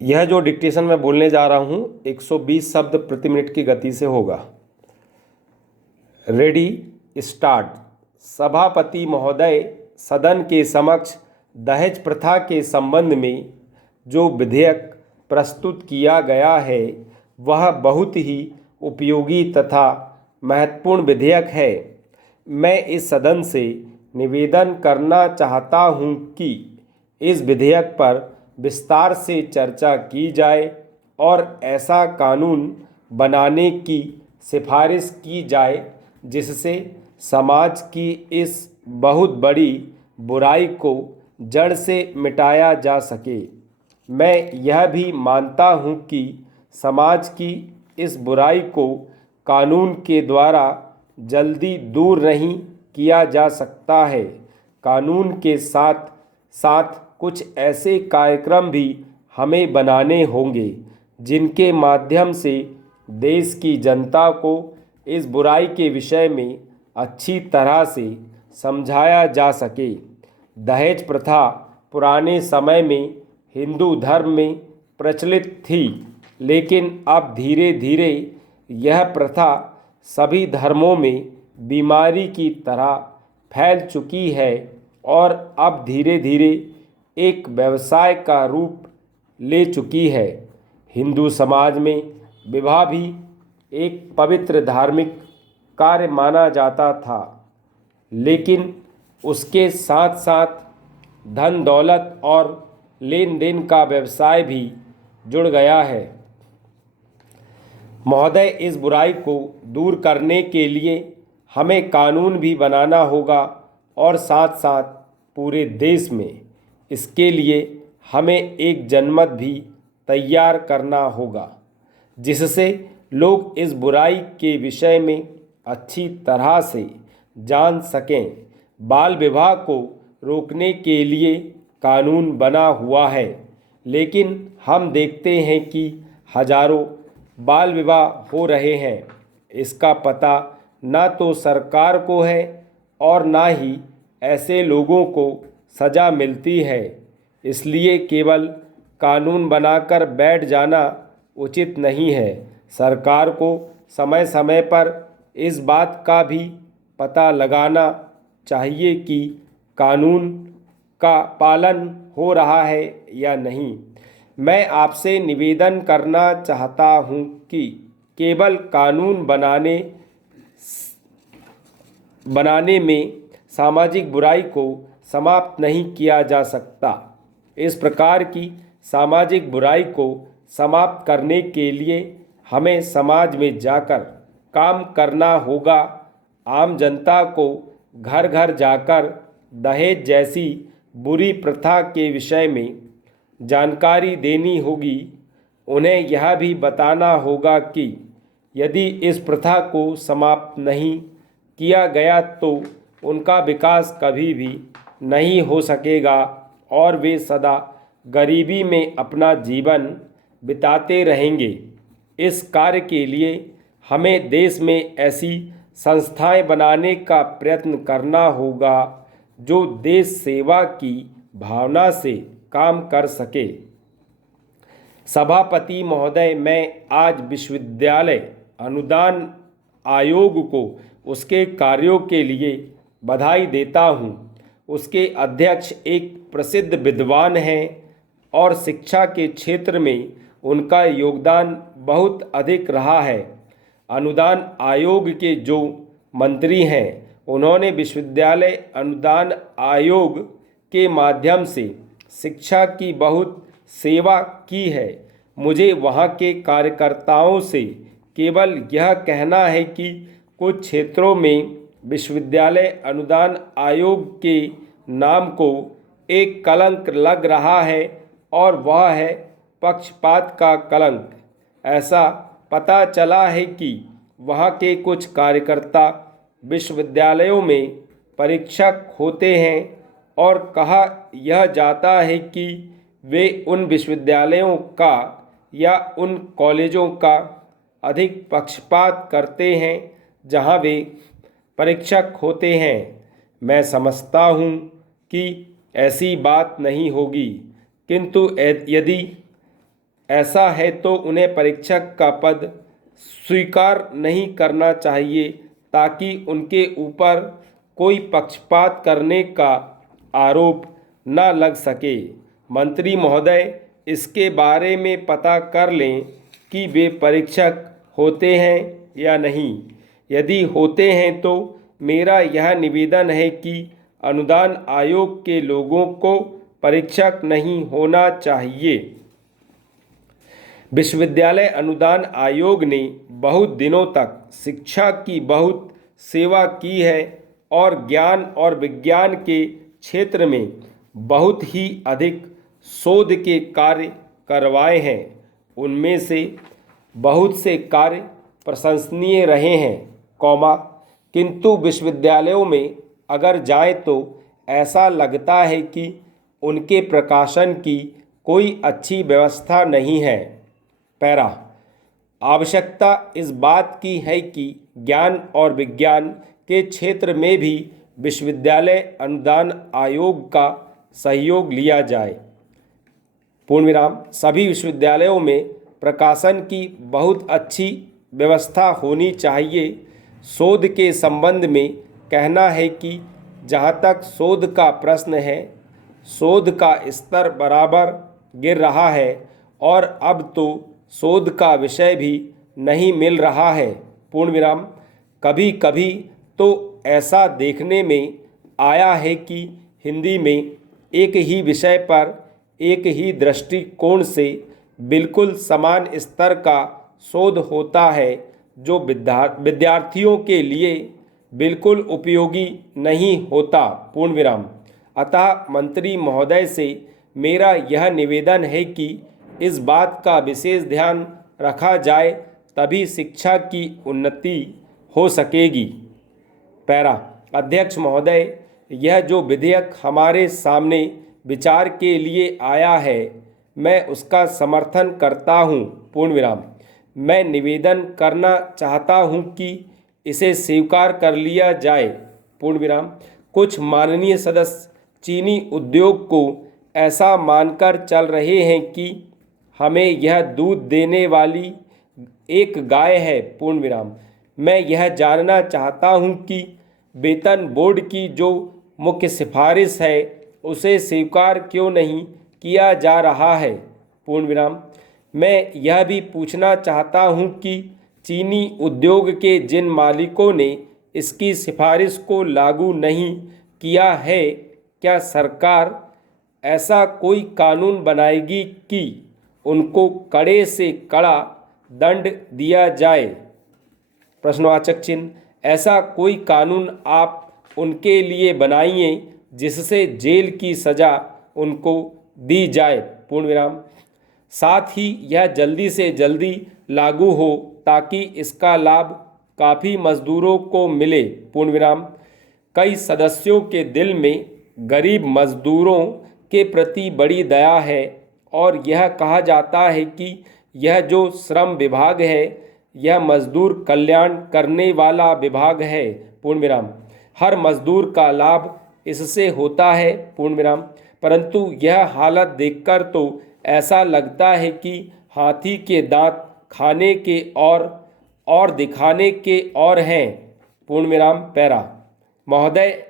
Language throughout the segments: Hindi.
यह जो डिक्टेशन मैं बोलने जा रहा हूँ 120 शब्द प्रति मिनट की गति से होगा। Ready, start. सभापति महोदय, सदन के समक्ष दहेज प्रथा के संबंध में जो विधेयक प्रस्तुत किया गया है वह बहुत ही उपयोगी तथा महत्वपूर्ण विधेयक है। मैं इस सदन से निवेदन करना चाहता हूं कि इस विधेयक पर विस्तार से चर्चा की जाए और ऐसा कानून बनाने की सिफारिश की जाए जिससे समाज की इस बहुत बड़ी बुराई को जड़ से मिटाया जा सके। मैं यह भी मानता हूं कि समाज की इस बुराई को कानून के द्वारा जल्दी दूर नहीं किया जा सकता है। कानून के साथ साथ कुछ ऐसे कार्यक्रम भी हमें बनाने होंगे जिनके माध्यम से देश की जनता को इस बुराई के विषय में अच्छी तरह से समझाया जा सके। दहेज प्रथा पुराने समय में हिंदू धर्म में प्रचलित थी, लेकिन अब धीरे धीरे यह प्रथा सभी धर्मों में बीमारी की तरह फैल चुकी है और अब धीरे धीरे एक व्यवसाय का रूप ले चुकी है। हिंदू समाज में विवाह भी एक पवित्र धार्मिक कार्य माना जाता था, लेकिन उसके साथ साथ धन दौलत और लेन देन का व्यवसाय भी जुड़ गया है। महोदय, इस बुराई को दूर करने के लिए हमें कानून भी बनाना होगा और साथ साथ पूरे देश में इसके लिए हमें एक जनमत भी तैयार करना होगा जिससे लोग इस बुराई के विषय में अच्छी तरह से जान सकें। बाल विवाह को रोकने के लिए कानून बना हुआ है, लेकिन हम देखते हैं कि हजारों बाल विवाह हो रहे हैं। इसका पता ना तो सरकार को है और ना ही ऐसे लोगों को सज़ा मिलती है। इसलिए केवल कानून बनाकर बैठ जाना उचित नहीं है। सरकार को समय समय पर इस बात का भी पता लगाना चाहिए कि कानून का पालन हो रहा है या नहीं। मैं आपसे निवेदन करना चाहता हूं कि केवल कानून बनाने में सामाजिक बुराई को समाप्त नहीं किया जा सकता। इस प्रकार की सामाजिक बुराई को समाप्त करने के लिए हमें समाज में जाकर काम करना होगा। आम जनता को घर घर जाकर दहेज जैसी बुरी प्रथा के विषय में जानकारी देनी होगी। उन्हें यह भी बताना होगा कि यदि इस प्रथा को समाप्त नहीं किया गया तो उनका विकास कभी भी नहीं हो सकेगा और वे सदा गरीबी में अपना जीवन बिताते रहेंगे। इस कार्य के लिए हमें देश में ऐसी संस्थाएं बनाने का प्रयत्न करना होगा जो देश सेवा की भावना से काम कर सके। सभापति महोदय, मैं आज विश्वविद्यालय अनुदान आयोग को उसके कार्यों के लिए बधाई देता हूँ। उसके अध्यक्ष एक प्रसिद्ध विद्वान हैं और शिक्षा के क्षेत्र में उनका योगदान बहुत अधिक रहा है। अनुदान आयोग के जो मंत्री हैं उन्होंने विश्वविद्यालय अनुदान आयोग के माध्यम से शिक्षा की बहुत सेवा की है। मुझे वहाँ के कार्यकर्ताओं से केवल यह कहना है कि कुछ क्षेत्रों में विश्वविद्यालय अनुदान आयोग के नाम को एक कलंक लग रहा है और वह है पक्षपात का कलंक। ऐसा पता चला है कि वहाँ के कुछ कार्यकर्ता विश्वविद्यालयों में परीक्षक होते हैं और कहा यह जाता है कि वे उन विश्वविद्यालयों का या उन कॉलेजों का अधिक पक्षपात करते हैं जहां वे परीक्षक होते हैं। मैं समझता हूं कि ऐसी बात नहीं होगी, किंतु यदि ऐसा है तो उन्हें परीक्षक का पद स्वीकार नहीं करना चाहिए, ताकि उनके ऊपर कोई पक्षपात करने का आरोप न लग सके। मंत्री महोदय, इसके बारे में पता कर लें कि वे परीक्षक होते हैं या नहीं। यदि होते हैं तो मेरा यह निवेदन है कि अनुदान आयोग के लोगों को परीक्षक नहीं होना चाहिए। विश्वविद्यालय अनुदान आयोग ने बहुत दिनों तक शिक्षा की बहुत सेवा की है और ज्ञान और विज्ञान के क्षेत्र में बहुत ही अधिक शोध के कार्य करवाए हैं। उनमें से बहुत से कार्य प्रशंसनीय रहे हैं, किंतु विश्वविद्यालयों में अगर जाएं तो ऐसा लगता है कि उनके प्रकाशन की कोई अच्छी व्यवस्था नहीं है। आवश्यकता इस बात की है कि ज्ञान और विज्ञान के क्षेत्र में भी विश्वविद्यालय अनुदान आयोग का सहयोग लिया जाए। सभी विश्वविद्यालयों में प्रकाशन की बहुत अच्छी व्यवस्था होनी चाहिए। शोध के संबंध में कहना है कि जहाँ तक शोध का प्रश्न है, शोध का स्तर बराबर गिर रहा है और अब तो शोध का विषय भी नहीं मिल रहा है। कभी कभी तो ऐसा देखने में आया है कि हिंदी में एक ही विषय पर एक ही दृष्टिकोण से बिल्कुल समान स्तर का शोध होता है, जो विद्यार्थियों के लिए बिल्कुल उपयोगी नहीं होता। अतः मंत्री महोदय से मेरा यह निवेदन है कि इस बात का विशेष ध्यान रखा जाए, तभी शिक्षा की उन्नति हो सकेगी। अध्यक्ष महोदय, यह जो विधेयक हमारे सामने विचार के लिए आया है, मैं उसका समर्थन करता हूँ। मैं निवेदन करना चाहता हूँ कि इसे स्वीकार कर लिया जाए। कुछ माननीय सदस्य चीनी उद्योग को ऐसा मानकर चल रहे हैं कि हमें यह दूध देने वाली एक गाय है। मैं यह जानना चाहता हूं कि वेतन बोर्ड की जो मुख्य सिफारिश है उसे स्वीकार क्यों नहीं किया जा रहा है। मैं यह भी पूछना चाहता हूं कि चीनी उद्योग के जिन मालिकों ने इसकी सिफारिश को लागू नहीं किया है, क्या सरकार ऐसा कोई कानून बनाएगी कि उनको कड़े से कड़ा दंड दिया जाए। ऐसा कोई कानून आप उनके लिए बनाइए जिससे जेल की सज़ा उनको दी जाए। साथ ही यह जल्दी से जल्दी लागू हो ताकि इसका लाभ काफ़ी मज़दूरों को मिले। कई सदस्यों के दिल में गरीब मज़दूरों के प्रति बड़ी दया है और यह कहा जाता है कि यह जो श्रम विभाग है यह मजदूर कल्याण करने वाला विभाग है। हर मजदूर का लाभ इससे होता है। परंतु यह हालत देखकर तो ऐसा लगता है कि हाथी के दांत खाने के और दिखाने के और हैं। महोदय,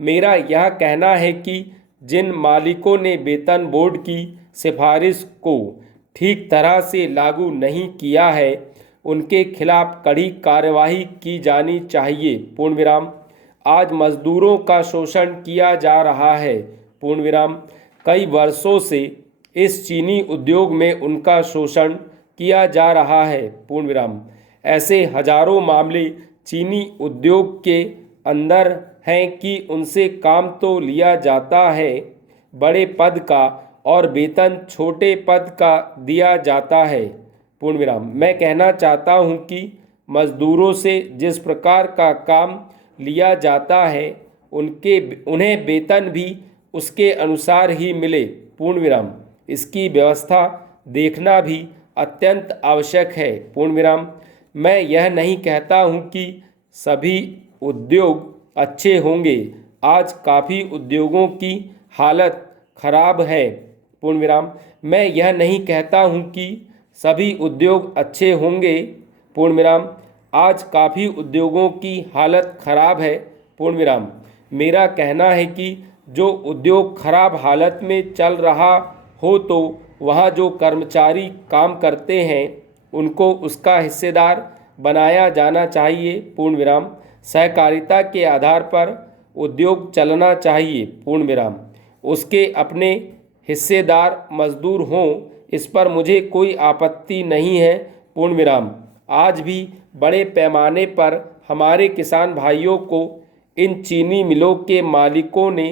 मेरा यह कहना है कि जिन मालिकों ने वेतन बोर्ड की सिफारिश को ठीक तरह से लागू नहीं किया है उनके खिलाफ कड़ी कार्यवाही की जानी चाहिए। आज मजदूरों का शोषण किया जा रहा है। कई वर्षों से इस चीनी उद्योग में उनका शोषण किया जा रहा है। ऐसे हजारों मामले चीनी उद्योग के अंदर हैं कि उनसे काम तो लिया जाता है बड़े पद का और वेतन छोटे पद का दिया जाता है। मैं कहना चाहता हूं कि मजदूरों से जिस प्रकार का काम लिया जाता है उन्हें वेतन भी उसके अनुसार ही मिले। इसकी व्यवस्था देखना भी अत्यंत आवश्यक है। मैं यह नहीं कहता हूं कि सभी उद्योग अच्छे होंगे। आज काफ़ी उद्योगों की हालत खराब है पूर्ण विराम। मैं यह नहीं कहता हूँ कि सभी उद्योग अच्छे होंगे, पूर्ण विराम। आज काफ़ी उद्योगों की हालत खराब है, पूर्ण विराम। मेरा कहना है कि जो उद्योग खराब हालत में चल रहा हो तो वहाँ जो कर्मचारी काम करते हैं उनको उसका हिस्सेदार बनाया जाना चाहिए, पूर्ण विराम। सहकारिता के आधार पर उद्योग चलना चाहिए, पूर्ण विराम। उसके अपने हिस्सेदार मजदूर हों, इस पर मुझे कोई आपत्ति नहीं है, पूर्ण विराम। आज भी बड़े पैमाने पर हमारे किसान भाइयों को इन चीनी मिलों के मालिकों ने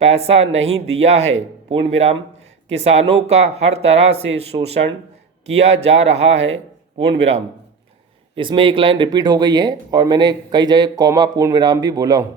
पैसा नहीं दिया है, पूर्ण विराम। किसानों का हर तरह से शोषण किया जा रहा है, पूर्ण विराम। इसमें एक लाइन रिपीट हो गई है और मैंने कई जगह कॉमा पूर्ण विराम भी बोला हूँ।